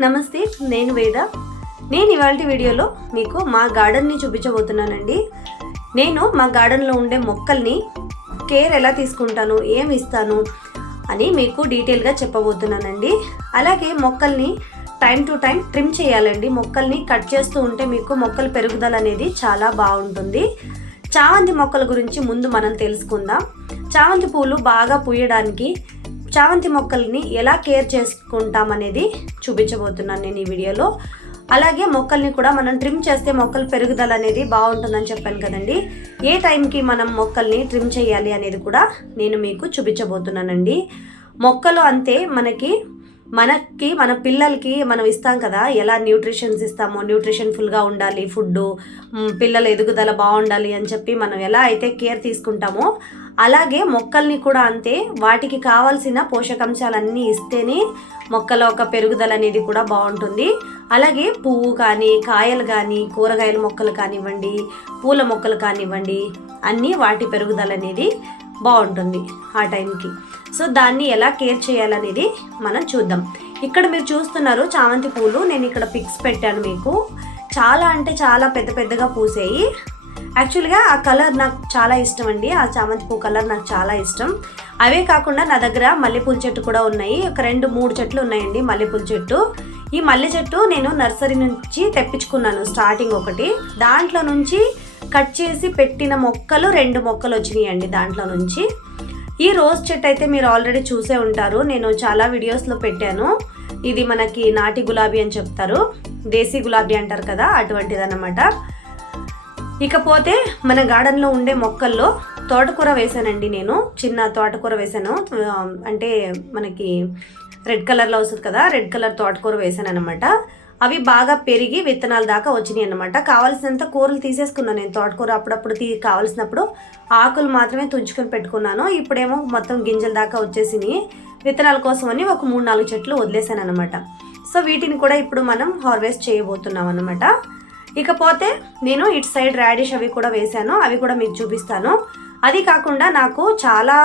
నమస్తే, నేను వేద. నేను ఇవాల్టి వీడియోలో మీకు మా గార్డెన్ని చూపించబోతున్నానండి. నేను మా గార్డెన్లో ఉండే మొక్కల్ని కేర్ ఎలా తీసుకుంటాను, ఏమి ఇస్తాను అని మీకు డీటెయిల్గా చెప్పబోతున్నానండి. అలాగే మొక్కల్ని టైం టు టైం ట్రిమ్ చేయాలండి. మొక్కల్ని కట్ చేస్తూ ఉంటే మీకు మొక్కల పెరుగుదల అనేది చాలా బాగుంటుంది. చామంతి మొక్కల గురించి ముందు మనం తెలుసుకుందాం. చామంతి పూలు బాగా పూయడానికి చామంతి మొక్కల్ని ఎలా కేర్ చేసుకుంటాం అనేది చూపించబోతున్నాను నేను ఈ వీడియోలో. అలాగే మొక్కల్ని కూడా మనం ట్రిమ్ చేస్తే మొక్కల పెరుగుదల అనేది బాగుంటుందని చెప్పాను కదండి. ఏ టైంకి మనం మొక్కల్ని ట్రిమ్ చేయాలి అనేది కూడా నేను మీకు చూపించబోతున్నానండి. మొక్కలు అంతే, మన పిల్లలకి మనం ఇస్తాం కదా, ఎలా న్యూట్రిషన్స్ ఇస్తామో, న్యూట్రిషన్ ఫుల్గా ఉండాలి ఫుడ్, పిల్లల ఎదుగుదల బాగుండాలి అని చెప్పి మనం ఎలా అయితే కేర్ తీసుకుంటామో అలాగే మొక్కల్ని కూడా అంతే. వాటికి కావాల్సిన పోషకాంశాలన్నీ ఇస్తేనే మొక్కల ఒక పెరుగుదల అనేది కూడా బాగుంటుంది. అలాగే పువ్వు కానీ, కాయలు కానీ, కూరగాయల మొక్కలు కానివ్వండి, పూల మొక్కలు కానివ్వండి, అన్నీ వాటి పెరుగుదల అనేది బాగుంటుంది ఆ టైంకి. సో దాన్ని ఎలా కేర్ చేయాలనేది మనం చూద్దాం. ఇక్కడ మీరు చూస్తున్నారు చామంతి పూలు. నేను ఇక్కడ పిక్స్ పెట్టాను మీకు. చాలా అంటే చాలా పెద్ద పెద్దగా పూసాయి. యాక్చువల్గా ఆ కలర్ నాకు చాలా ఇష్టం అండి. ఆ చామంతి పువ్వు కలర్ నాకు చాలా ఇష్టం. అవే కాకుండా నా దగ్గర మల్లెపూల చెట్టు కూడా ఉన్నాయి. ఒక 2-3 చెట్లు ఉన్నాయండి మల్లెపూల చెట్టు. ఈ మల్లె చెట్టు నేను నర్సరీ నుంచి తెప్పించుకున్నాను. స్టార్టింగ్ ఒకటి, దాంట్లో నుంచి కట్ చేసి పెట్టిన మొక్కలు 2 మొక్కలు వచ్చినాయండి దాంట్లో నుంచి. ఈ రోజ్ చెట్టు అయితే మీరు ఆల్రెడీ చూసే ఉంటారు, నేను చాలా వీడియోస్లో పెట్టాను. ఇది మనకి నాటి గులాబీ అని చెప్తారు, దేశీ గులాబీ అంటారు కదా, అటువంటిది అన్నమాట. ఇకపోతే మన గార్డెన్లో ఉండే మొక్కల్లో తోటకూర వేసానండి. నేను చిన్న తోటకూర వేసాను. అంటే మనకి రెడ్ కలర్లో వస్తుంది కదా, రెడ్ కలర్ తోటకూర వేసాను అనమాట. అవి బాగా పెరిగి విత్తనాల దాకా వచ్చినాయి అనమాట. కావాల్సినంత కూరలు తీసేసుకున్నాను నేను. తోటకూర అప్పుడప్పుడు కావాల్సినప్పుడు ఆకులు మాత్రమే తుంచుకొని పెట్టుకున్నాను. ఇప్పుడేమో మొత్తం గింజల దాకా వచ్చేసినాయి. విత్తనాల కోసమని ఒక 3-4 చెట్లు వదిలేసాను అనమాట. సో వీటిని కూడా ఇప్పుడు మనం హార్వెస్ట్ చేయబోతున్నాం అనమాట. ఇకపోతే నేను ఇటు సైడ్ రాడిష్ అవి కూడా వేసాను, అవి కూడా మీకు చూపిస్తాను. అది కాకుండా నాకు చాలా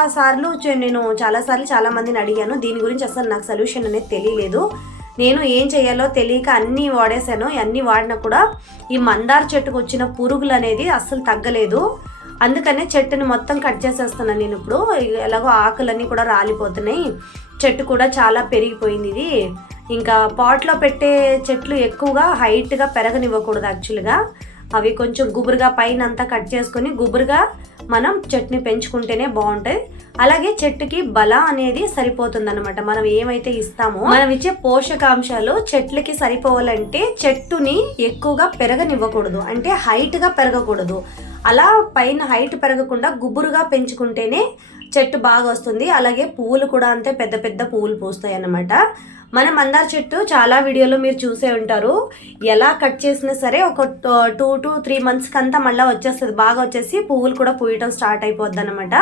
మందిని అడిగాను దీని గురించి. అసలు నాకు సొల్యూషన్ అనేది తెలియలేదు. నేను ఏం చేయాలో తెలియక అన్నీ వాడేసాను. అన్నీ వాడినా కూడా ఈ మందార చెట్టుకు వచ్చిన పురుగులు అనేది అస్సలు తగ్గలేదు. అందుకనే చెట్టుని మొత్తం కట్ చేసేస్తున్నాను నేను ఇప్పుడు. ఎలాగో ఆకులన్నీ కూడా రాలిపోతున్నాయి, చెట్టు కూడా చాలా పెరిగిపోయింది. ఇది ఇంకా పాట్లో పెట్టే చెట్లు ఎక్కువగా హైట్గా పెరగనివ్వకూడదు. యాక్చువల్గా అవి కొంచెం గుబురుగా పైన అంతా కట్ చేసుకొని గుబురుగా మనం చెట్టుని పెంచుకుంటేనే బాగుంటుంది. అలాగే చెట్టుకి బలం అనేది సరిపోతుంది అనమాట. మనం ఏమైతే ఇస్తామో, మనం ఇచ్చే పోషకాంశాలు చెట్లకి సరిపోవాలంటే చెట్టుని ఎక్కువగా పెరగనివ్వకూడదు, అంటే హైట్గా పెరగకూడదు. అలా పైన హైట్ పెరగకుండా గుబురుగా పెంచుకుంటేనే చెట్టు బాగా వస్తుంది. అలాగే పువ్వులు కూడా అంతే, పెద్ద పెద్ద పువ్వులు పూస్తాయి అన్నమాట. మన మందార చెట్టు చాలా వీడియోలో మీరు చూసే ఉంటారు. ఎలా కట్ చేసినా సరే ఒక 2 to 3 monthsకి అంతా మళ్ళీ వచ్చేస్తుంది, బాగా వచ్చేసి పువ్వులు కూడా పూయటం స్టార్ట్ అయిపోద్ది అనమాట.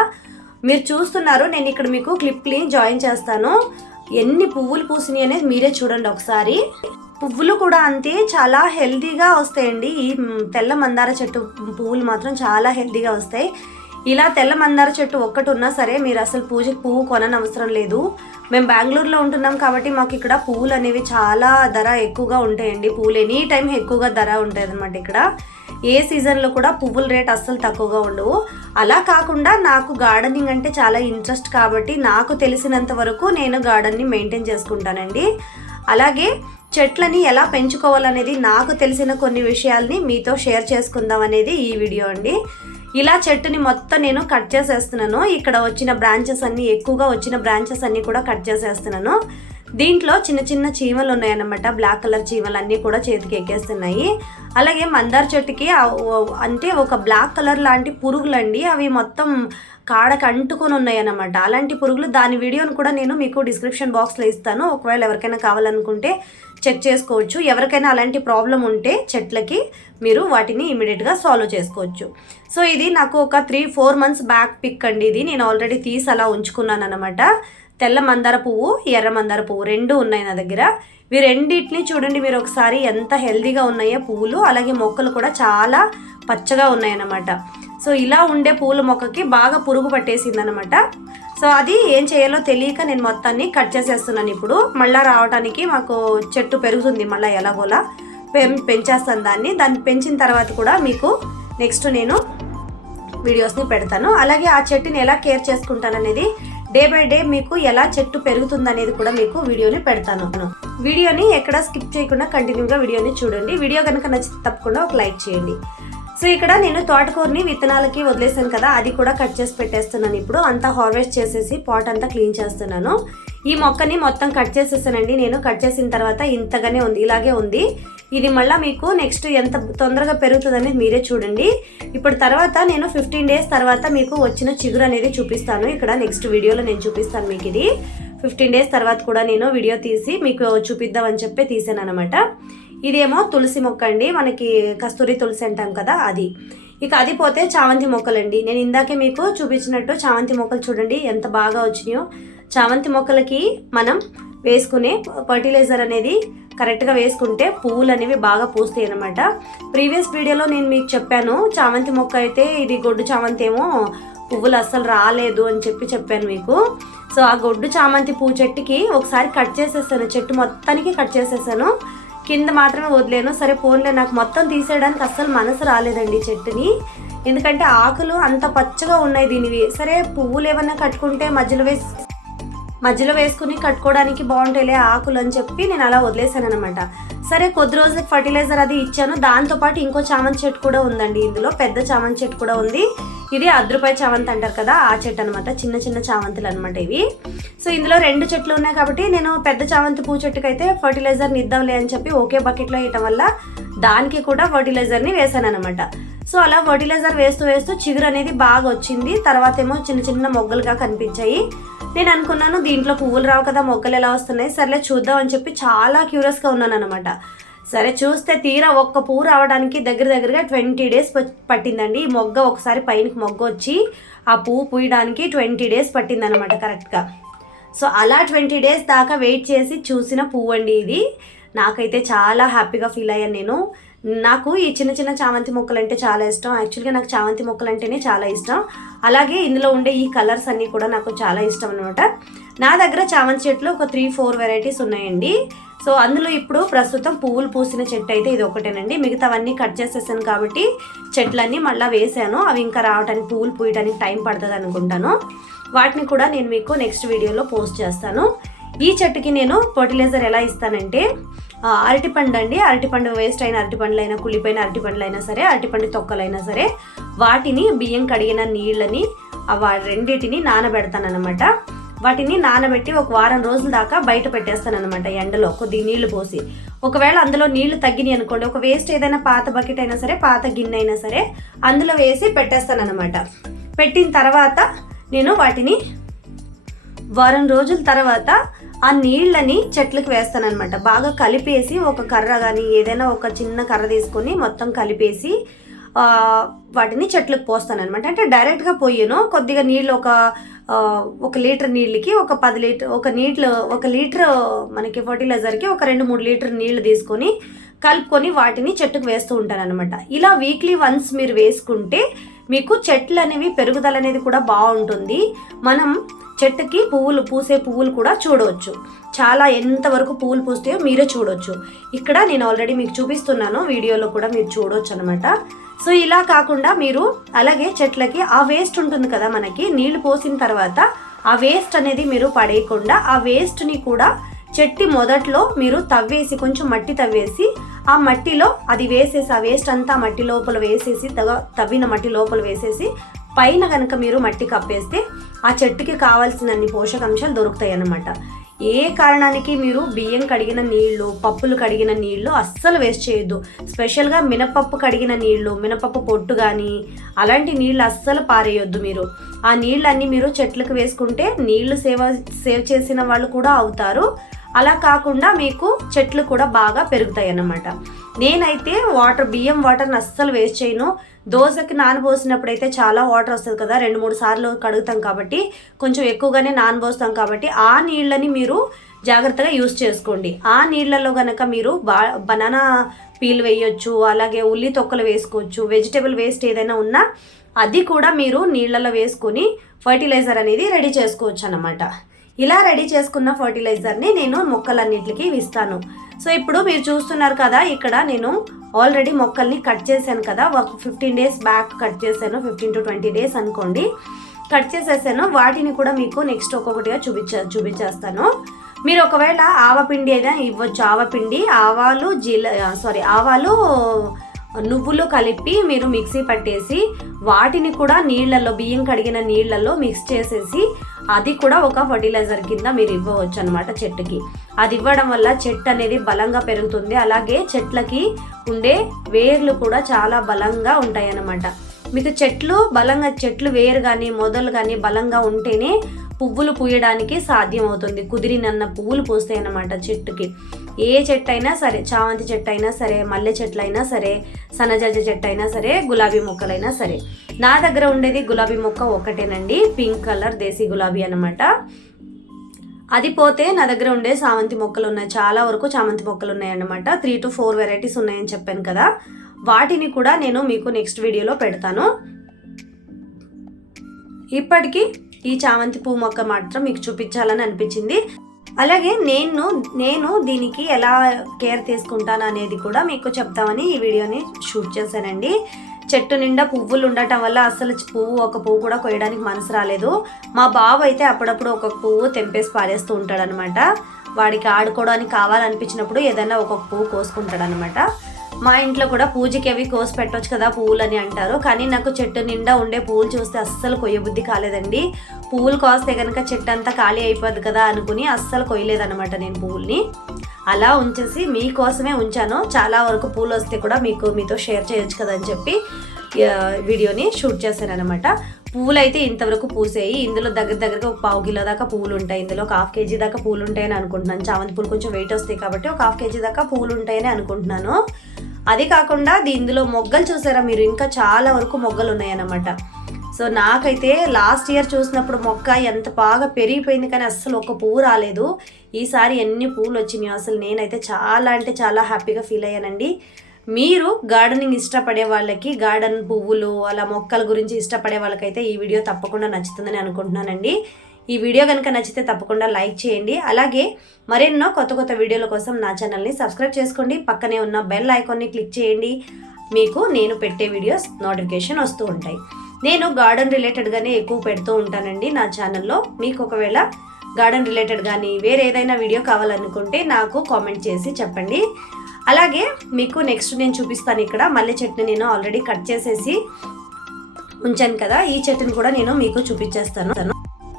మీరు చూస్తున్నారు, నేను ఇక్కడ మీకు క్లిప్ని జాయిన్ చేస్తాను. ఎన్ని పువ్వులు పూసినాయి అనేది మీరే చూడండి ఒకసారి. పువ్వులు కూడా అంతే చాలా హెల్తీగా వస్తాయండి. ఈ తెల్ల మందార చెట్టు పువ్వులు మాత్రం చాలా హెల్తీగా వస్తాయి. ఇలా తెల్ల మందార చెట్టు ఒక్కటి ఉన్నా సరే మీరు అసలు పూజకి పువ్వు కొననవసరం లేదు. మేము బెంగళూరులో ఉంటున్నాం కాబట్టి మాకు ఇక్కడ పువ్వులు అనేవి చాలా ధర ఎక్కువగా ఉంటాయండి. పువ్వులు ఎనీ టైం ఎక్కువగా ధర ఉంటాయి అన్నమాట. ఇక్కడ ఏ సీజన్లో కూడా పువ్వుల రేట్ అస్సలు తక్కువగా ఉండవు. అలా కాకుండా నాకు గార్డెనింగ్ అంటే చాలా ఇంట్రెస్ట్ కాబట్టి నాకు తెలిసినంత వరకు నేను గార్డెన్ని మెయింటైన్ చేసుకుంటానండి. అలాగే చెట్లని ఎలా పెంచుకోవాలనేది నాకు తెలిసిన కొన్ని విషయాల్ని మీతో షేర్ చేసుకుందాం అనేది ఈ వీడియో అండి. ఇలా చెట్టుని మొత్తం నేను కట్ చేసేస్తున్నాను. ఇక్కడ వచ్చిన బ్రాంచెస్ అన్నీ, ఎక్కువగా వచ్చిన బ్రాంచెస్ అన్నీ కూడా కట్ చేసేస్తున్నాను. దీంట్లో చిన్న చిన్న చీమలు ఉన్నాయన్నమాట, బ్లాక్ కలర్ చీమలు అన్నీ కూడా చేతికి ఎక్కేస్తున్నాయి. అలాగే మందార చెట్టుకి అంటే ఒక బ్లాక్ కలర్ లాంటి పురుగులు అండి, అవి మొత్తం కాడకు అంటుకొని ఉన్నాయి అన్నమాట. అలాంటి పురుగులు, దాని వీడియోను కూడా నేను మీకు డిస్క్రిప్షన్ బాక్స్లో ఇస్తాను. ఒకవేళ ఎవరికైనా కావాలనుకుంటే చెక్ చేసుకోవచ్చు. ఎవరికైనా అలాంటి ప్రాబ్లం ఉంటే చెట్లకి మీరు వాటిని ఇమీడియట్గా సాల్వ్ చేసుకోవచ్చు. సో ఇది నాకు ఒక 3-4 months బ్యాక్ పిక్ అండి. ఇది నేను ఆల్రెడీ తీసి అలా ఉంచుకున్నాను అనమాట. తెల్ల మందార పువ్వు, ఎర్ర మందార పువ్వు 2 ఉన్నాయి నా దగ్గర. ఇవి రెండింటిని చూడండి మీరు ఒకసారి, ఎంత హెల్తీగా ఉన్నాయో పువ్వులు. అలాగే మొక్కలు కూడా చాలా పచ్చగా ఉన్నాయన్నమాట. సో ఇలా ఉండే పూల మొక్కకి బాగా పురుగు పట్టేసింది అనమాట. సో అది ఏం చేయాలో తెలియక నేను మొత్తాన్ని కట్ చేసేస్తున్నాను. ఇప్పుడు మళ్ళీ రావడానికి మాకు చెట్టు పెరుగుతుంది, మళ్ళీ ఎలాగోలా పెంచేస్తాను దాన్ని పెంచిన తర్వాత కూడా మీకు నెక్స్ట్ నేను వీడియోస్ని పెడతాను. అలాగే ఆ చెట్టుని ఎలా కేర్ చేసుకుంటాను అనేది డే బై డే మీకు ఎలా చెట్టు పెరుగుతుంది అనేది కూడా మీకు వీడియోని పెడతాను. వీడియోని ఎక్కడ స్కిప్ చేయకుండా కంటిన్యూగా వీడియోని చూడండి. వీడియో కనుక నచ్చితే తప్పకుండా ఒక లైక్ చేయండి. సో ఇక్కడ నేను తోటకూరని విత్తనాలకి వదిలేసాను కదా, అది కూడా కట్ చేసి పెట్టేస్తున్నాను. ఇప్పుడు అంతా హార్వెస్ట్ చేసేసి పాట్ అంతా క్లీన్ చేస్తున్నాను. ఈ మొక్కని మొత్తం కట్ చేసేసానండి. నేను కట్ చేసిన తర్వాత ఇంతగానే ఉంది, ఇలాగే ఉంది. ఇది మళ్ళీ మీకు నెక్స్ట్ ఎంత తొందరగా పెరుగుతుందని మీరే చూడండి. ఇప్పుడు తర్వాత నేను 15 డేస్ తర్వాత మీకు వచ్చిన చిగురు అనేది చూపిస్తాను. ఇక్కడ నెక్స్ట్ వీడియోలో నేను చూపిస్తాను మీకు. ఇది 15 డేస్ తర్వాత కూడా నేను వీడియో తీసి మీకు చూపిద్దామని చెప్పి తీసాను అనమాట. ఇదేమో తులసి మొక్క అండి, మనకి కస్తూరి తులసి అంటాం కదా అది. ఇక అది పోతే చామంతి మొక్కలండి. నేను ఇందాకే మీకు చూపించినట్టు చామంతి మొక్కలు చూడండి ఎంత బాగా వచ్చినాయో. చామంతి మొక్కలకి మనం వేసుకునే ఫర్టిలైజర్ అనేది కరెక్ట్గా వేసుకుంటే పువ్వులు అనేవి బాగా పూస్తాయి అనమాట. ప్రీవియస్ వీడియోలో నేను మీకు చెప్పాను, చామంతి మొక్క అయితే ఇది గొడ్డు చామంతి ఏమో పువ్వులు అస్సలు రాలేదు అని చెప్పాను మీకు. సో ఆ గొడ్డు చామంతి పువ్వు చెట్టుకి ఒకసారి కట్ చేసేసాను, చెట్టు మొత్తానికి కట్ చేసేసాను, కింద మాత్రమే వదిలేను. సరే పోన్లే, నాకు మొత్తం తీసేయడానికి అస్సలు మనసు రాలేదండి చెట్టుని, ఎందుకంటే ఆకులు అంత పచ్చగా ఉన్నాయి దీనివి. సరే పువ్వులు ఏమన్నా కట్టుకుంటే మధ్యలో వేసుకుని కట్టుకోవడానికి బాగుంటాయిలే ఆకులు అని చెప్పి నేను అలా వదిలేసాను అనమాట. సరే కొద్ది రోజులకి ఫర్టిలైజర్ అది ఇచ్చాను. దాంతోపాటు ఇంకో చామంతి చెట్టు కూడా ఉందండి, ఇందులో పెద్ద చామంతి చెట్టు కూడా ఉంది. ఇది అర్ధరూపాయ చామంతి అంటారు కదా, ఆ చెట్టు అనమాట. చిన్న చిన్న చామంతులు అనమాట ఇవి. సో ఇందులో 2 చెట్లు ఉన్నాయి కాబట్టి నేను పెద్ద చామంతి పువ్వు చెట్టుకి అయితే ఫర్టిలైజర్ని ఇద్దాంలే అని చెప్పి ఒకే బకెట్లో వేయటం వల్ల దానికి కూడా ఫర్టిలైజర్ని వేసాను అనమాట. సో అలా ఫర్టిలైజర్ వేస్తూ చిగురు అనేది బాగా వచ్చింది. తర్వాత ఏమో చిన్న చిన్న మొగ్గలుగా కనిపించాయి. నేను అనుకున్నాను దీంట్లో పువ్వులు రావు కదా, మొగ్గలు ఎలా వస్తున్నాయి, సర్లే చూద్దాం అని చెప్పి చాలా క్యూరియస్గా ఉన్నాను అనమాట. సరే చూస్తే తీరా ఒక్క పువ్వు రావడానికి దగ్గరగా 20 డేస్ పట్టిందండి. ఈ మొగ్గ ఒకసారి పైనకి మొగ్గ వచ్చి ఆ పువ్వు పూయడానికి 20 డేస్ పట్టింది అనమాట కరెక్ట్గా. సో అలా 20 డేస్ దాకా వెయిట్ చేసి చూసిన పువ్వు అండి ఇది. నాకైతే చాలా హ్యాపీగా ఫీల్ అయ్యాను నేను. నాకు ఈ చిన్న చిన్న చామంతి మొక్కలు అంటే చాలా ఇష్టం. యాక్చువల్గా నాకు చామంతి మొక్కలు అంటేనే చాలా ఇష్టం. అలాగే ఇందులో ఉండే ఈ కలర్స్ అన్నీ కూడా నాకు చాలా ఇష్టం అనమాట. నా దగ్గర చామంతి చెట్లు ఒక 3-4 వెరైటీస్ ఉన్నాయండి. సో అందులో ఇప్పుడు ప్రస్తుతం పువ్వులు పూసిన చెట్టు అయితే ఇది ఒకటేనండి. మిగతావన్నీ కట్ చేసేసాను కాబట్టి చెట్లన్నీ మళ్ళీ వేసాను. అవి ఇంకా రావడానికి పువ్వులు పూయడానికి టైం పడుతుంది అనుకుంటాను. వాటిని కూడా నేను మీకు నెక్స్ట్ వీడియోలో పోస్ట్ చేస్తాను. ఈ చెట్టుకి నేను ఫర్టిలైజర్ ఎలా ఇస్తానంటే అరటిపండు అండి, అరటిపండు వేస్ట్ అయిన అరటిపండ్లైనా, కుళ్ళిపోయిన అరటిపండ్లైనా సరే, అరటిపండు తొక్కలైనా సరే, వాటిని బియ్యం కడిగిన నీళ్ళని రెండింటిని నానబెడతాను అనమాట. వాటిని నానబెట్టి ఒక వారం రోజుల దాకా బయట పెట్టేస్తాను అనమాట ఎండలో కొద్దిగా నీళ్లు పోసి. ఒకవేళ అందులో నీళ్లు తగ్గినాయి అనుకోండి, ఒక వేస్ట్ ఏదైనా పాత బకెట్ అయినా సరే, పాత గిన్నె అయినా సరే అందులో వేసి పెట్టేస్తాను అనమాట. పెట్టిన తర్వాత నేను వాటిని వారం రోజుల తర్వాత ఆ నీళ్ళని చెట్లకు వేస్తాను అనమాట. బాగా కలిపేసి ఒక కర్ర కానీ ఏదైనా ఒక చిన్న కర్ర తీసుకొని మొత్తం కలిపేసి వాటిని చెట్లకు పోస్తాను అనమాట. అంటే డైరెక్ట్గా పోయాను, కొద్దిగా నీళ్ళు ఒక లీటర్ నీళ్ళకి ఒక లీటర్ మనకి ఫర్టిలైజర్కి ఒక 2-3 లీటర్ నీళ్లు తీసుకొని కలుపుకొని వాటిని చెట్టుకు వేస్తూ ఉంటాను అనమాట. ఇలా వీక్లీ వన్స్ మీరు వేసుకుంటే మీకు చెట్లు అనేవి పెరుగుదల అనేది కూడా బాగుంటుంది. మనం చెట్టుకి పూసే పువ్వులు కూడా చూడవచ్చు. చాలా ఎంతవరకు పువ్వులు పూస్తాయో మీరే చూడవచ్చు. ఇక్కడ నేను ఆల్రెడీ మీకు చూపిస్తున్నాను, వీడియోలో కూడా మీరు చూడవచ్చు అనమాట. సో ఇలా కాకుండా మీరు అలాగే చెట్లకి ఆ వేస్ట్ ఉంటుంది కదా, మనకి నీళ్లు పోసిన తర్వాత ఆ వేస్ట్ అనేది మీరు పడేయకుండా ఆ వేస్ట్ని కూడా చెట్టు మొదట్లో మీరు తవ్వేసి కొంచెం మట్టి తవ్వేసి ఆ మట్టిలో అది వేసేసి ఆ వేస్ట్ అంతా మట్టి లోపల వేసేసి తవ్విన మట్టి లోపల వేసేసి పైన కనుక మీరు మట్టి కప్పేస్తే ఆ చెట్టుకి కావాల్సినన్ని పోషకాంశాలు దొరుకుతాయి అన్నమాట. ఏ కారణానికి మీరు బియ్యం కడిగిన నీళ్లు, పప్పులు కడిగిన నీళ్లు అస్సలు వేస్ట్ చేయొద్దు. స్పెషల్గా మినపప్పు కడిగిన నీళ్లు, మినపప్పు పొట్టు కానీ అలాంటి నీళ్లు అస్సలు పారేయొద్దు. మీరు ఆ నీళ్ళన్నీ మీరు చెట్లకు వేసుకుంటే నీళ్లు సేవ్ చేసిన వాళ్ళు కూడా అవుతారు. అలా కాకుండా మీకు చెట్లు కూడా బాగా పెరుగుతాయి అన్నమాట. నేనైతే బియ్యం వాటర్ని అస్సలు వేస్ట్ చేయను. దోశకి నానబోసినప్పుడు అయితే చాలా వాటర్ వస్తుంది కదా, 2-3 సార్లు కడుగుతాం కాబట్టి కొంచెం ఎక్కువగానే నానబోస్తాం కాబట్టి ఆ నీళ్ళని మీరు జాగ్రత్తగా యూస్ చేసుకోండి. ఆ నీళ్ళలో కనుక మీరు బనానా పీల్ వేయొచ్చు, అలాగే ఉల్లి తొక్కలు వేసుకోవచ్చు, వెజిటేబుల్ వేస్ట్ ఏదైనా ఉన్నా అది కూడా మీరు నీళ్ళలో వేసుకొని ఫర్టిలైజర్ అనేది రెడీ చేసుకోవచ్చు అన్నమాట. ఇలా రెడీ చేసుకున్న ఫర్టిలైజర్ని నేను మొక్కలన్నిటికీ ఇస్తాను. సో ఇప్పుడు మీరు చూస్తున్నారు కదా, ఇక్కడ నేను ఆల్రెడీ మొక్కల్ని కట్ చేశాను కదా, ఒక 15 days బ్యాక్ కట్ చేశాను, 15 to 20 days అనుకోండి, కట్ చేసేసాను. వాటిని కూడా మీకు నెక్స్ట్ ఒక్కొక్కటిగా చూపించేస్తాను. మీరు ఒకవేళ ఆవపిండి అయినా ఇవ్వచ్చు. ఆవపిండి, ఆవాలు నువ్వులు కలిపి మీరు మిక్సీ పట్టేసి వాటిని కూడా నీళ్ళల్లో, బియ్యం కడిగిన నీళ్ళల్లో మిక్స్ చేసేసి అది కూడా ఒక ఫర్టిలైజర్ కింద మీరు ఇవ్వవచ్చు అనమాట చెట్టుకి. అది ఇవ్వడం వల్ల చెట్టు అనేది బలంగా పెరుగుతుంది. అలాగే చెట్లకి ఉండే వేర్లు కూడా చాలా బలంగా ఉంటాయి అన్నమాట. మీకు చెట్లు వేరు కానీ మొదలు కానీ బలంగా ఉంటేనే పువ్వులు పూయడానికి సాధ్యం అవుతుంది. కుదిరినన్న పువ్వులు పూస్తాయి అన్నమాట చెట్టుకి. ఏ చెట్టు అయినా సరే, చామంతి చెట్టు అయినా సరే, మల్లె చెట్లు అయినా సరే, సన్నజాజి చెట్టు అయినా సరే, గులాబీ మొక్కలైనా సరే. నా దగ్గర ఉండేది గులాబీ మొక్క ఒకటేనండి, పింక్ కలర్ దేశీ గులాబీ అన్నమాట. అది పోతే నా దగ్గర ఉండే చామంతి మొక్కలు ఉన్నాయి, చాలా వరకు చామంతి మొక్కలు ఉన్నాయన్నమాట. 3 to 4 వెరైటీస్ ఉన్నాయని చెప్పాను కదా, వాటిని కూడా నేను మీకు నెక్స్ట్ వీడియోలో పెడతాను. ఇప్పటికీ ఈ చామంతి పువ్వు మొక్క మాత్రం మీకు చూపించాలని అనిపించింది. అలాగే నేను దీనికి ఎలా కేర్ తీసుకుంటాను అనేది కూడా మీకు చెప్తామని ఈ వీడియోని షూట్ చేశానండి. చెట్టు నిండా పువ్వులు ఉండటం వల్ల అసలు ఒక పువ్వు కూడా కొయ్యడానికి మనసు రాలేదు. మా బాబు అయితే అప్పుడప్పుడు ఒక పువ్వు తెంపేసి పారేస్తూ ఉంటాడనమాట. వాడికి ఆడుకోవడానికి కావాలనిపించినప్పుడు ఏదైనా ఒక్కొక్క పువ్వు కోసుకుంటాడనమాట. మా ఇంట్లో కూడా పూజకి అవి కోసి పెట్టవచ్చు కదా పువ్వులని అంటారు, కానీ నాకు చెట్టు నిండా ఉండే పువ్వులు చూస్తే అస్సలు కొయ్యబుద్ధి కాలేదండి. పువ్వులు కోస్తే కనుక చెట్టు అంతా ఖాళీ అయిపోద్ది కదా అనుకుని అస్సలు కొయ్యలేదన్నమాట నేను పువ్వుల్ని. అలా ఉంచేసి మీకోసమే ఉంచాను. చాలా వరకు పూలు వస్తే కూడా మీతో షేర్ చేయొచ్చు కదా అని చెప్పి వీడియోని షూట్ చేశాను అనమాట. పువ్వులు అయితే ఇంతవరకు పూసాయి. ఇందులో దగ్గరగా ఒక 1/2 కిలో దాకా పువ్వులు ఉంటాయి. ఇందులో ఒక 1/2 kg దాకా పువ్వులు ఉంటాయని అనుకుంటున్నాను. చామంతి పూలు కొంచెం వెయిట్ వస్తాయి కాబట్టి ఒక 1/2 kg దాకా పువ్వులు ఉంటాయని అనుకుంటున్నాను. అది కాకుండా ఇందులో మొగ్గలు చూసారా మీరు, ఇంకా చాలా వరకు మొగ్గలు ఉన్నాయన్నమాట. సో నాకైతే లాస్ట్ ఇయర్ చూసినప్పుడు మొక్క ఎంత బాగా పెరిగిపోయింది, కానీ అస్సలు ఒక పువ్వు రాలేదు. ఈసారి ఎన్ని పువ్వులు వచ్చినాయో అసలు నేనైతే చాలా అంటే చాలా హ్యాపీగా ఫీల్ అయ్యానండి. మీరు గార్డెనింగ్ ఇష్టపడే వాళ్ళకి, గార్డెన్ పువ్వులు అలా మొక్కల గురించి ఇష్టపడే వాళ్ళకైతే ఈ వీడియో తప్పకుండా నచ్చుతుందని అనుకుంటున్నానండి. ఈ వీడియో కనుక నచ్చితే తప్పకుండా లైక్ చేయండి. అలాగే మరెన్నో కొత్త వీడియోల కోసం నా ఛానల్ని సబ్స్క్రైబ్ చేసుకోండి. పక్కనే ఉన్న బెల్ ఐకాన్ని క్లిక్ చేయండి. మీకు నేను పెట్టే వీడియోస్ నోటిఫికేషన్ వస్తూ ఉంటాయి. నేను గార్డెన్ రిలేటెడ్గానే ఎక్కువ పెడుతూ ఉంటానండి నా ఛానల్లో. మీకు ఒకవేళ గార్డెన్ రిలేటెడ్ కానీ వేరే ఏదైనా వీడియో కావాలనుకుంటే నాకు కామెంట్ చేసి చెప్పండి. అలాగే మీకు నెక్స్ట్ నేను చూపిస్తాను. ఇక్కడ మల్లె చెట్టుని నేను ఆల్రెడీ కట్ చేసేసి ఉంచాను కదా, ఈ చెట్టుని కూడా నేను మీకు చూపించేస్తాను.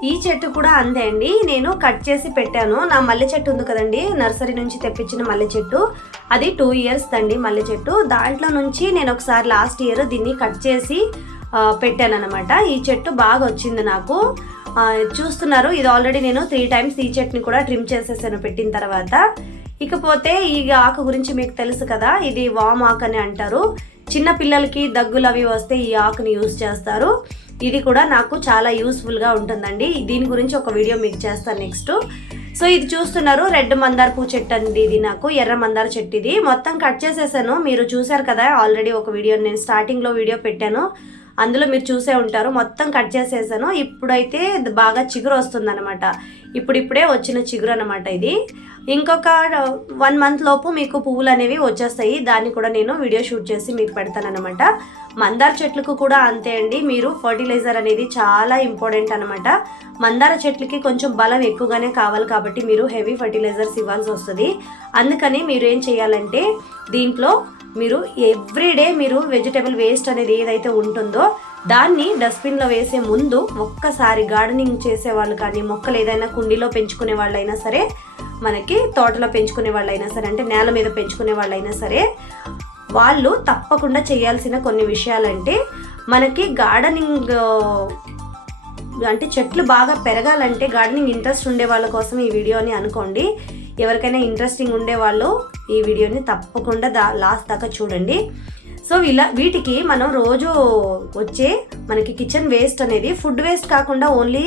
ఈ చెట్టు కూడా అంతే అండి, నేను కట్ చేసి పెట్టాను. నా మల్లె చెట్టు ఉంది కదండి, నర్సరీ నుంచి తెప్పించిన మల్లె చెట్టు, అది 2 years దండి మల్లె చెట్టు. దాంట్లో నుంచి నేను ఒకసారి లాస్ట్ ఇయర్ దీన్ని కట్ చేసి పెట్టాను అనమాట. ఈ చెట్టు బాగా వచ్చింది నాకు. చూస్తున్నారు, ఇది ఆల్రెడీ నేను 3 times ఈ చెట్టుని కూడా ట్రిమ్ చేసేసాను పెట్టిన తర్వాత. ఇకపోతే ఈ ఆకు గురించి మీకు తెలుసు కదా, ఇది వామ్ ఆకు అని అంటారు. చిన్న పిల్లలకి దగ్గులు అవి వస్తే ఈ ఆకుని యూజ్ చేస్తారు. ఇది కూడా నాకు చాలా యూస్ఫుల్గా ఉంటుందండి. దీని గురించి ఒక వీడియో మీకు చేస్తాను నెక్స్ట్. సో ఇది చూస్తున్నారు, రెడ్ మందార పూ చెట్టు అండి. ఇది నాకు ఎర్ర మందార చెట్టు. ఇది మొత్తం కట్ చేసేసాను. మీరు చూసారు కదా ఆల్రెడీ ఒక వీడియో, నేను స్టార్టింగ్లో వీడియో పెట్టాను, అందులో మీరు చూసే ఉంటారు. మొత్తం కట్ చేసేసాను. ఇప్పుడైతే బాగా చిగురు వస్తుంది అనమాట. ఇప్పుడిప్పుడే వచ్చిన చిగురు అనమాట ఇది. ఇంకొక 1 month లోపు మీకు పువ్వులు అనేవి వచ్చేస్తాయి. దాన్ని కూడా నేను వీడియో షూట్ చేసి మీకు పెడతాను అనమాట. మందార చెట్లకు కూడా అంతే అండి. మీరు ఫర్టిలైజర్ అనేది చాలా ఇంపార్టెంట్ అనమాట. మందార చెట్లకి కొంచెం బలం ఎక్కువగానే కావాలి కాబట్టి మీరు హెవీ ఫర్టిలైజర్స్ ఇవ్వాల్సి వస్తుంది. అందుకని మీరు ఏం చేయాలంటే దీంట్లో మీరు ఎవ్రీడే మీరు వెజిటేబుల్ వేస్ట్ అనేది ఏదైతే ఉంటుందో దాన్ని డస్ట్బిన్లో వేసే ముందు ఒక్కసారి గార్డెనింగ్ చేసే వాళ్ళు కానీ, మొక్కలు ఏదైనా కుండీలో పెంచుకునే వాళ్ళైనా సరే, మనకి తోటలో పెంచుకునే వాళ్ళైనా సరే, అంటే నేల మీద పెంచుకునే వాళ్ళైనా సరే, వాళ్ళు తప్పకుండా చేయాల్సిన కొన్ని విషయాలంటే, మనకి గార్డెనింగ్ అంటే చెట్లు బాగా పెరగాలంటే గార్డెనింగ్ ఇంట్రెస్ట్ ఉండే వాళ్ళ కోసం ఈ వీడియోని అనుకోండి. ఎవరికైనా ఇంట్రెస్టింగ్ ఉండేవాళ్ళు ఈ వీడియోని తప్పకుండా లాస్ట్ దాకా చూడండి. సో వీటికి మనం రోజు వచ్చే మనకి కిచెన్ వేస్ట్ అనేది, ఫుడ్ వేస్ట్ కాకుండా only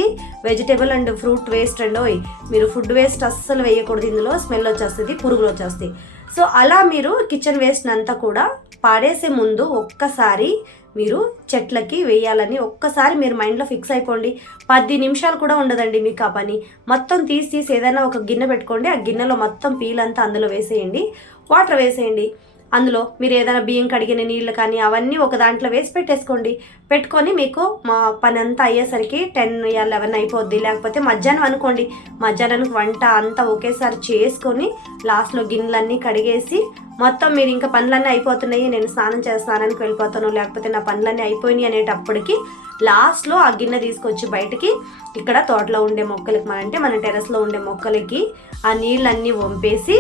vegetable and fruit waste అండి. మీరు ఫుడ్ వేస్ట్ అస్సలు వేయకూడదు, ఇందులో స్మెల్ వచ్చేస్తుంది, పురుగులు వచ్చేస్తాయి. సో అలా మీరు కిచెన్ వేస్ట్ అంతా కూడా పాడేసే ముందు ఒక్కసారి మీరు చెట్లకి వేయాలని ఒక్కసారి మీరు మైండ్లో ఫిక్స్ అయిపోండి. 10 నిమిషాలు కూడా ఉండదండి మీకు ఆ పని. మొత్తం తీసి ఏదైనా ఒక గిన్నె పెట్టుకోండి, ఆ గిన్నెలో మొత్తం పీలంతా అందులో వేసేయండి, వాటర్ వేసేయండి. అందులో మీరు ఏదైనా బియ్యం కడిగిన నీళ్ళు కానీ అవన్నీ ఒక దాంట్లో వేసి పెట్టేసుకోండి. పెట్టుకొని మీకు మా పని అంతా అయ్యేసరికి 10, 11 అయిపోద్ది. లేకపోతే మధ్యాహ్నం అనుకోండి, మధ్యాహ్నానికి వంట అంతా ఒకేసారి చేసుకొని లాస్ట్లో గిన్నెలన్నీ కడిగేసి మొత్తం మీరు ఇంకా పనులన్నీ అయిపోతున్నాయి, నేను స్నానానికి వెళ్ళిపోతాను, లేకపోతే నా పనులన్నీ అయిపోయినాయి అనేటప్పటికి లాస్ట్లో ఆ గిన్నె తీసుకొచ్చి బయటికి ఇక్కడ తోటలో ఉండే మొక్కలకి మన టెర్రస్లో ఉండే మొక్కలకి ఆ నీళ్ళన్నీ వంపేసి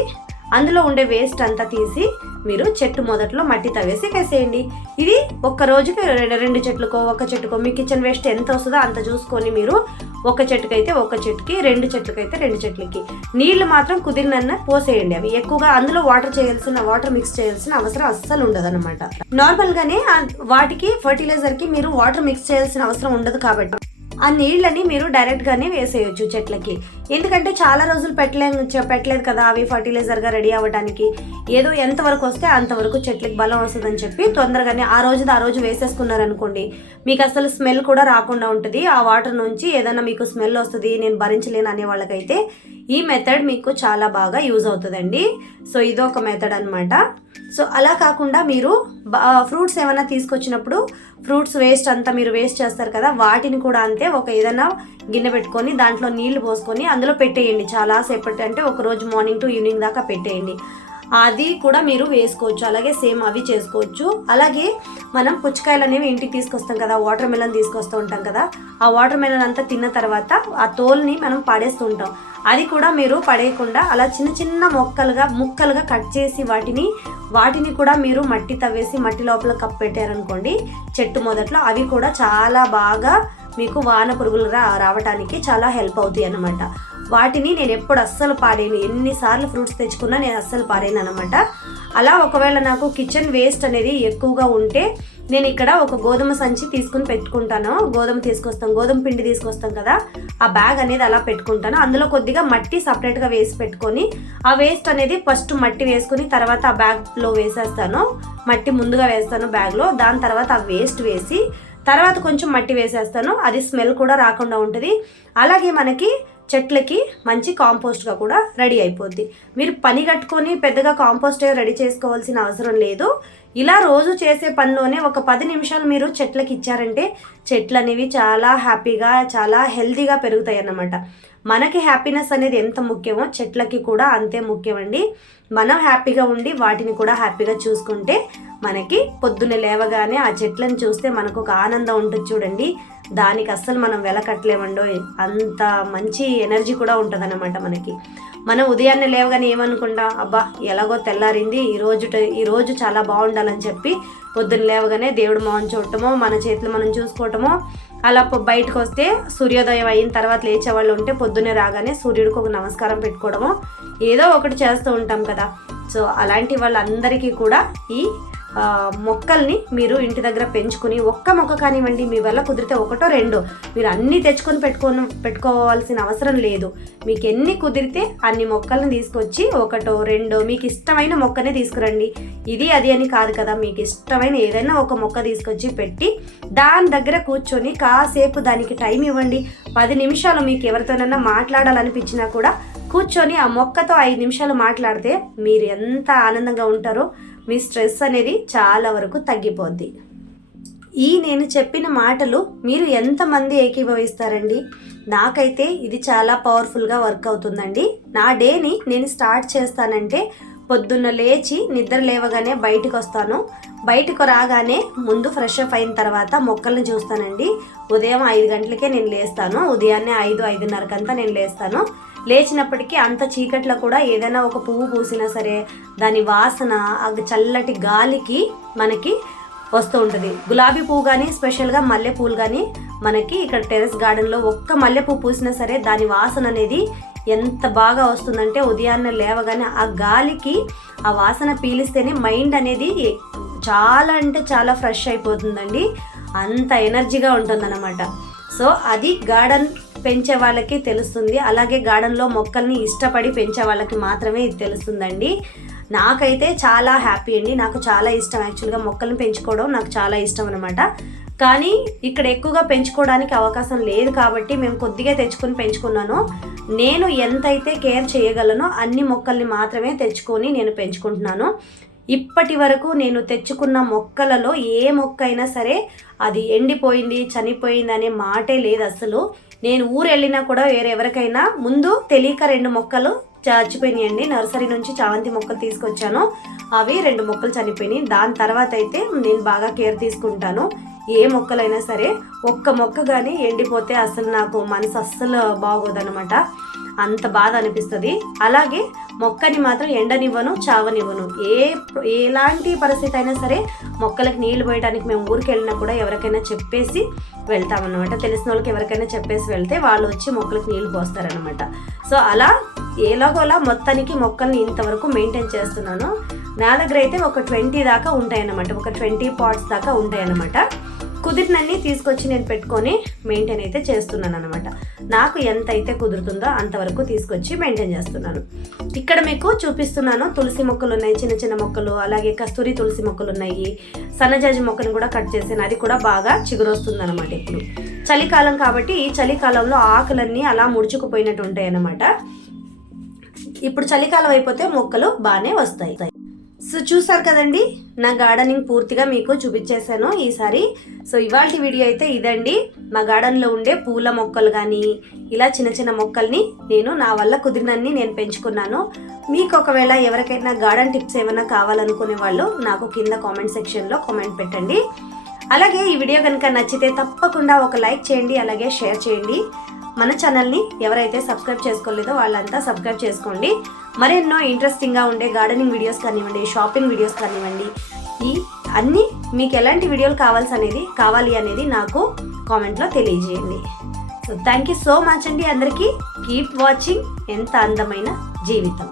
అందులో ఉండే వేస్ట్ అంతా తీసి మీరు చెట్టు మొదట్లో మట్టి తవ్వేసి వేసేయండి. ఇది ఒక్క రోజుకి 2 చెట్లకో 1 చెట్టుకో మీ కిచెన్ వేస్ట్ ఎంత వస్తుందో అంత చూసుకొని మీరు 1 చెట్టుకైతే 1 చెట్టుకి, 2 చెట్లకైతే 2 చెట్లకి నీళ్లు మాత్రం కుదిరినన్న పోసేయండి. అవి ఎక్కువగా అందులో వాటర్ మిక్స్ చేయాల్సిన అవసరం అస్సలు ఉండదు అనమాట. నార్మల్గానే వాటికి ఫర్టిలైజర్కి మీరు వాటర్ మిక్స్ చేయాల్సిన అవసరం ఉండదు కాబట్టి ఆ నీళ్ళని మీరు డైరెక్ట్గానే వేసేయచ్చు చెట్లకి. ఎందుకంటే చాలా రోజులు పెట్టలేదు కదా అవి ఫర్టిలైజర్గా రెడీ అవ్వడానికి. ఏదో ఎంతవరకు వస్తే అంతవరకు చెట్లకి బలం వస్తుందని చెప్పి తొందరగానే ఆ రోజు వేసేసుకున్నారనుకోండి, మీకు అసలు స్మెల్ కూడా రాకుండా ఉంటుంది. ఆ వాటర్ నుంచి ఏదైనా మీకు స్మెల్ వస్తుంది, నేను భరించలేను అనే వాళ్ళకైతే ఈ మెథడ్ మీకు చాలా బాగా యూజ్ అవుతుందండి. సో ఇదొక మెథడ్ అనమాట. సో అలా కాకుండా మీరు ఫ్రూట్స్ ఏమైనా తీసుకొచ్చినప్పుడు ఫ్రూట్స్ వేస్ట్ అంతా మీరు వేస్ట్ చేస్తారు కదా, వాటిని కూడా అంతే ఏదైనా గిన్నె పెట్టుకొని దాంట్లో నీళ్లు పోసుకొని అందులో పెట్టేయండి. చాలాసేపటి అంటే ఒక రోజు మార్నింగ్ టు ఈవినింగ్ దాకా పెట్టేయండి. అది కూడా మీరు వేసుకోవచ్చు. అలాగే సేమ్ అవి చేసుకోవచ్చు. అలాగే మనం పుచ్చకాయలు అనేవి ఇంటికి తీసుకొస్తాం కదా, వాటర్ మెలన్ తీసుకొస్తూ ఉంటాం కదా, ఆ వాటర్ మెలన్ అంతా తిన్న తర్వాత ఆ తోల్ని మనం పడేస్తూ ఉంటాం. అది కూడా మీరు పడేయకుండా అలా చిన్న ముక్కలుగా కట్ చేసి వాటిని కూడా మీరు మట్టి తవ్వేసి మట్టి లోపల కప్పెట్టారనుకోండి చెట్టు మొదట్లో, అవి కూడా చాలా బాగా మీకు వాన పురుగులు రావడానికి చాలా హెల్ప్ అవుతాయి అన్నమాట. వాటిని నేను ఎప్పుడు అస్సలు పాడేను, ఎన్నిసార్లు ఫ్రూట్స్ తెచ్చుకున్నా నేను అస్సలు పాడేను అనమాట. అలా ఒకవేళ నాకు కిచెన్ వేస్ట్ అనేది ఎక్కువగా ఉంటే నేను ఇక్కడ ఒక గోధుమ సంచి తీసుకుని పెట్టుకుంటాను. గోధుమ పిండి తీసుకొస్తాం కదా, ఆ బ్యాగ్ అనేది అలా పెట్టుకుంటాను. అందులో కొద్దిగా మట్టి సపరేట్గా వేసి పెట్టుకొని ఆ వేస్ట్ అనేది ఫస్ట్ మట్టి వేసుకుని తర్వాత ఆ బ్యాగ్లో వేసేస్తాను. మట్టి ముందుగా వేస్తాను బ్యాగ్లో, దాని తర్వాత ఆ వేస్ట్ వేసి తర్వాత కొంచెం మట్టి వేసేస్తాను. అది స్మెల్ కూడా రాకుండా ఉంటుంది. అలాగే మనకి చెట్లకి మంచి కాంపోస్ట్గా కూడా రెడీ అయిపోద్ది. మీరు పని కట్టుకొని పెద్దగా కాంపోస్ట్ రెడీ చేసుకోవాల్సిన అవసరం లేదు. ఇలా రోజు చేసే పనిలోనే ఒక 10 నిమిషాలు మీరు చెట్లకి ఇచ్చారంటే చెట్లు అనేవి చాలా హ్యాపీగా చాలా హెల్తీగా పెరుగుతాయి అన్నమాట. మనకి హ్యాపీనెస్ అనేది ఎంత ముఖ్యమో చెట్లకి కూడా అంతే ముఖ్యమండి. మనం హ్యాపీగా ఉండి వాటిని కూడా హ్యాపీగా చూసుకుంటే మనకి పొద్దున్నే లేవగానే ఆ చెట్లను చూస్తే మనకు ఒక ఆనందం ఉంటుంది చూడండి, దానికి అస్సలు మనం వెలకట్టలేమండో. అంత మంచి ఎనర్జీ కూడా ఉంటుంది అన్నమాట మనకి. మనం ఉదయాన్నే లేవగానే ఏమనుకుంటాం, అబ్బా ఎలాగో తెల్లారింది, ఈ రోజు చాలా బాగుండాలని చెప్పి పొద్దున్న లేవగానే దేవుడు మొహం చూడటమో మన చేతులు మనం చూసుకోవటమో, అలా బయటకు వస్తే సూర్యోదయం అయిన తర్వాత లేచే వాళ్ళు ఉంటే పొద్దున్నే రాగానే సూర్యుడికి ఒక నమస్కారం పెట్టుకోవడమో ఏదో ఒకటి చేస్తూ ఉంటాం కదా. సో అలాంటి వాళ్ళందరికీ కూడా ఈ మొక్కల్ని మీరు ఇంటి దగ్గర పెంచుకుని ఒక్క మొక్క కానివ్వండి, మీ వల్ల కుదిరితే 1, 2 మీరు అన్నీ తెచ్చుకొని పెట్టుకోవాల్సిన అవసరం లేదు. మీకు ఎన్ని కుదిరితే అన్ని మొక్కల్ని తీసుకొచ్చి 1, 2 మీకు ఇష్టమైన మొక్కనే తీసుకురండి. ఇది అది అని కాదు కదా, మీకు ఇష్టమైన ఏదైనా ఒక మొక్క తీసుకొచ్చి పెట్టి దాని దగ్గర కూర్చొని కాసేపు దానికి టైం ఇవ్వండి. 10 నిమిషాలు మీకు ఎవరితోనైనా మాట్లాడాలనిపించినా కూడా కూర్చొని ఆ మొక్కతో 5 నిమిషాలు మాట్లాడితే మీరు ఎంత ఆనందంగా ఉంటారో, మీ స్ట్రెస్ అనేది చాలా వరకు తగ్గిపోద్ది. నేను చెప్పిన మాటలు మీరు ఎంతమంది ఏకీభవిస్తారండి? నాకైతే ఇది చాలా పవర్ఫుల్గా వర్క్ అవుతుందండి. నా డేని నేను స్టార్ట్ చేస్తానంటే పొద్దున్న లేచి నిద్ర లేవగానే బయటకు వస్తాను. బయటకు రాగానే ముందు ఫ్రెష్ అప్ అయిన తర్వాత మొక్కల్ని చూస్తానండి. ఉదయం 5 గంటలకే నేను లేస్తాను. ఉదయాన్నే 5, 5:30కంతా నేను లేస్తాను. లేచినప్పటికీ అంత చీకట్లో కూడా ఏదైనా ఒక పువ్వు పూసినా సరే దాని వాసన చల్లటి గాలికి మనకి వస్తూ ఉంటుంది. గులాబీ పువ్వు కానీ స్పెషల్గా మల్లెపూలు కానీ మనకి ఇక్కడ టెర్రస్ గార్డెన్లో ఒక్క మల్లెపువ్వు పూసినా సరే దాని వాసన అనేది ఎంత బాగా వస్తుందంటే ఉదయాన్నే లేవగానే ఆ గాలికి ఆ వాసన పీలిస్తేనే మైండ్ అనేది చాలా అంటే చాలా ఫ్రెష్ అయిపోతుందండి. అంత ఎనర్జీగా ఉంటుందన్నమాట. సో అది గార్డెన్ పెంచే వాళ్ళకి తెలుస్తుంది. అలాగే గార్డెన్లో మొక్కల్ని ఇష్టపడి పెంచే వాళ్ళకి మాత్రమే ఇది తెలుస్తుందండి. నాకైతే చాలా హ్యాపీ అండి. నాకు చాలా ఇష్టం, యాక్చువల్గా మొక్కలను పెంచుకోవడం నాకు చాలా ఇష్టం అనమాట. కానీ ఇక్కడ ఎక్కువగా పెంచుకోవడానికి అవకాశం లేదు కాబట్టి మేము కొద్దిగా తెచ్చుకొని పెంచుకున్నాను. నేను ఎంతైతే కేర్ చేయగలనో అన్ని మొక్కల్ని మాత్రమే తెచ్చుకొని నేను పెంచుకుంటున్నాను. ఇప్పటి వరకు నేను తెచ్చుకున్న మొక్కలలో ఏ మొక్క అయినా సరే అది ఎండిపోయింది, చనిపోయింది అనే మాటే లేదు అసలు. నేను ఊరు వెళ్ళినా కూడా ఎవరికైనా ముందు తెలియక 2 మొక్కలు చచ్చిపోయినాయండి. నర్సరీ నుంచి చామంతి మొక్కలు తీసుకొచ్చాను, అవి 2 మొక్కలు చనిపోయినాయి. దాని తర్వాత అయితే నేను బాగా కేర్ తీసుకుంటాను. ఏ మొక్కలైనా సరే ఒక్క మొక్క కానీ ఎండిపోతే అసలు నాకు మనసు అస్సలు బాగోదన్నమాట, అంత బాధ అనిపిస్తుంది. అలాగే మొక్కని మాత్రం ఎండనివ్వను, చావనివ్వను. ఎలాంటి పరిస్థితి అయినా సరే మొక్కలకు నీళ్లు పోయడానికి మేము ఊరికి వెళ్ళినా కూడా ఎవరికైనా చెప్పేసి వెళ్తామన్నమాట. తెలిసిన వాళ్ళకి ఎవరికైనా చెప్పేసి వెళ్తే వాళ్ళు వచ్చి మొక్కలకు నీళ్లు పోస్తారనమాట. సో అలా ఎలాగోలా మొత్తానికి మొక్కల్ని ఇంతవరకు మెయింటైన్ చేస్తున్నాను. నా దగ్గర అయితే ఒక 20 దాకా ఉంటాయన్నమాట, ఒక 20 పాట్స్ దాకా ఉంటాయన్నమాట. కుదిరినన్ని తీసుకొచ్చి నేను పెట్టుకొని మెయింటైన్ అయితే చేస్తున్నాను అనమాట. నాకు ఎంత అయితే కుదురుతుందో అంతవరకు తీసుకొచ్చి మెయింటైన్ చేస్తున్నాను. ఇక్కడ మీకు చూపిస్తున్నాను, తులసి మొక్కలు ఉన్నాయి, చిన్న చిన్న మొక్కలు, అలాగే కస్తూరి తులసి మొక్కలు ఉన్నాయి. సన్నజాజి మొక్కను కూడా కట్ చేసాను, అది కూడా బాగా చిగురొస్తుంది అనమాట. ఇప్పుడు చలికాలం కాబట్టి ఈ చలికాలంలో ఆకులన్నీ అలా ముడుచుకుపోయినట్టు ఉంటాయి అన్నమాట. ఇప్పుడు చలికాలం అయిపోతే మొక్కలు బాగానే వస్తాయి. సో చూసారు కదండి, నా గార్డెనింగ్ పూర్తిగా మీకు చూపించేశాను ఈసారి. సో ఇవాళ వీడియో అయితే ఇదండి. మా గార్డెన్లో ఉండే పూల మొక్కలు కానీ ఇలా చిన్న చిన్న మొక్కల్ని నేను నా వల్ల కుదిరినన్ని నేను పెంచుకున్నాను. మీకు ఒకవేళ ఎవరికైనా గార్డెన్ టిప్స్ ఏమైనా కావాలనుకునే వాళ్ళు నాకు కింద కామెంట్ సెక్షన్లో కామెంట్ పెట్టండి. అలాగే ఈ వీడియో కనుక నచ్చితే తప్పకుండా ఒక లైక్ చేయండి, అలాగే షేర్ చేయండి. మన ఛానల్ని ఎవరైతే సబ్స్క్రైబ్ చేసుకోలేదో వాళ్ళంతా సబ్స్క్రైబ్ చేసుకోండి. మరెన్నో ఇంట్రెస్టింగ్గా ఉండే గార్డెనింగ్ వీడియోస్ కానివ్వండి, షాపింగ్ వీడియోస్ కానివ్వండి, ఈ అన్నీ మీకు ఎలాంటి వీడియోలు కావాలి అనేది నాకు కామెంట్లో తెలియజేయండి. So thank you so much అండి అందరికీ. కీప్ వాచింగ్ ఎంత అందమైన జీవితం.